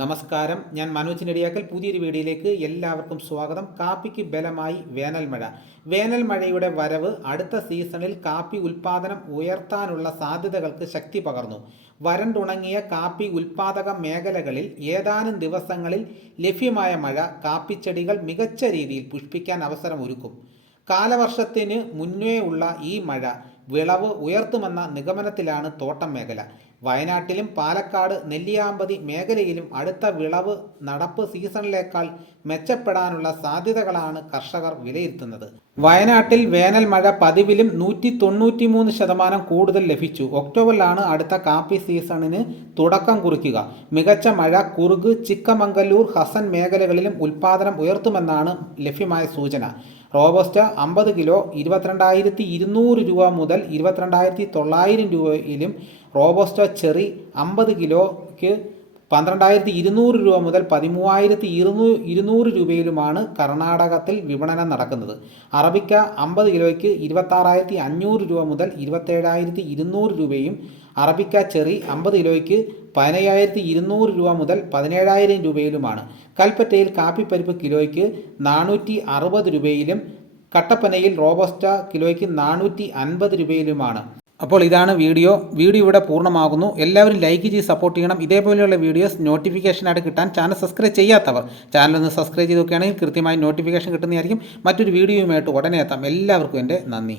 നമസ്കാരം. ഞാൻ മനോജ് നെടിയാക്കൽ. പുതിയൊരു വീഡിയോയിലേക്ക് എല്ലാവർക്കും സ്വാഗതം. കാപ്പിക്ക് ബലമായി വേനൽ മഴ. വേനൽ മഴയുടെ വരവ് അടുത്ത സീസണിൽ കാപ്പി ഉൽപാദനം ഉയർത്താനുള്ള സാധ്യതകൾക്ക് ശക്തി പകർന്നു. വരണ്ടുണങ്ങിയ കാപ്പി ഉൽപാദക മേഖലകളിൽ ഏതാനും ദിവസങ്ങളിൽ ലഭ്യമായ മഴ കാപ്പിച്ചെടികൾ മികച്ച രീതിയിൽ പുഷ്പിക്കാൻ അവസരമൊരുക്കും. കാലവർഷത്തിന് മുന്നേ ഉള്ള ഈ മഴ വിളവ് ഉയർത്തുമെന്ന നിഗമനത്തിലാണ് തോട്ടം മേഖല. വയനാട്ടിലും പാലക്കാട് നെല്ലിയാമ്പതി മേഖലയിലും അടുത്ത വിളവ് നടപ്പ് സീസണിലേക്കാൾ മെച്ചപ്പെടാനുള്ള സാധ്യതകളാണ് കർഷകർ വിലയിരുത്തുന്നത്. വയനാട്ടിൽ വേനൽ മഴ പതിവിലും നൂറ്റി തൊണ്ണൂറ്റി മൂന്ന് ശതമാനം കൂടുതൽ ലഭിച്ചു. ഒക്ടോബറിലാണ് അടുത്ത കാപ്പി സീസണിന് തുടക്കം കുറിക്കുക. മികച്ച മഴ കുറുക് ചിക്കമംഗല്ലൂർ ഹസൻ മേഖലകളിലും ഉൽപാദനം ഉയർത്തുമെന്നാണ് ലഭ്യമായ സൂചന. റോബസ്റ്റ് അമ്പത് കിലോ ഇരുപത്തിരണ്ടായിരത്തി ഇരുന്നൂറ് രൂപ മുതൽ ഇരുപത്തിരണ്ടായിരത്തി തൊള്ളായിരം രൂപയിലും റോബസ്റ്റ ചെറി അമ്പത് കിലോയ്ക്ക് പന്ത്രണ്ടായിരത്തി ഇരുന്നൂറ് രൂപ മുതൽ പതിമൂവായിരത്തി ഇരുന്നൂ ഇരുന്നൂറ് രൂപയിലുമാണ് കർണാടകത്തിൽ വിപണനം നടക്കുന്നത്. അറബിക്ക അമ്പത് കിലോയ്ക്ക് ഇരുപത്താറായിരത്തി അഞ്ഞൂറ് രൂപ മുതൽ ഇരുപത്തേഴായിരത്തി ഇരുന്നൂറ് രൂപയും അറബിക്ക ചെറി അമ്പത് കിലോയ്ക്ക് പതിനയ്യായിരത്തി ഇരുന്നൂറ് രൂപ മുതൽ പതിനേഴായിരം രൂപയിലുമാണ്. കൽപ്പറ്റയിൽ കാപ്പിപ്പരിപ്പ് കിലോയ്ക്ക് നാനൂറ്റി അറുപത് രൂപയിലും കട്ടപ്പനയിൽ റോബസ്റ്റ കിലോയ്ക്ക് നാനൂറ്റി അൻപത് രൂപയിലുമാണ്. അപ്പോൾ ഇതാണ് വീഡിയോ. വീഡിയോ ഇവിടെ പൂർണമാകുന്നു. എല്ലാവരും ലൈക്ക് ചെയ്ത് സപ്പോർട്ട് ചെയ്യണം. ഇതേപോലെയുള്ള വീഡിയോസ് നോട്ടിഫിക്കേഷനായിട്ട് കിട്ടാൻ ചാനൽ സബ്സ്ക്രൈബ് ചെയ്യാത്തവർ ചാനൽ ഒന്ന് സബ്സ്ക്രൈബ് ചെയ്ത് നോക്കുകയാണെങ്കിൽ കൃത്യമായി നോട്ടിഫിക്കേഷൻ കിട്ടുന്നതായിരിക്കും. മറ്റൊരു വീഡിയോയുമായിട്ട് ഉടനെ എത്താം. എല്ലാവർക്കും എന്റെ നന്ദി.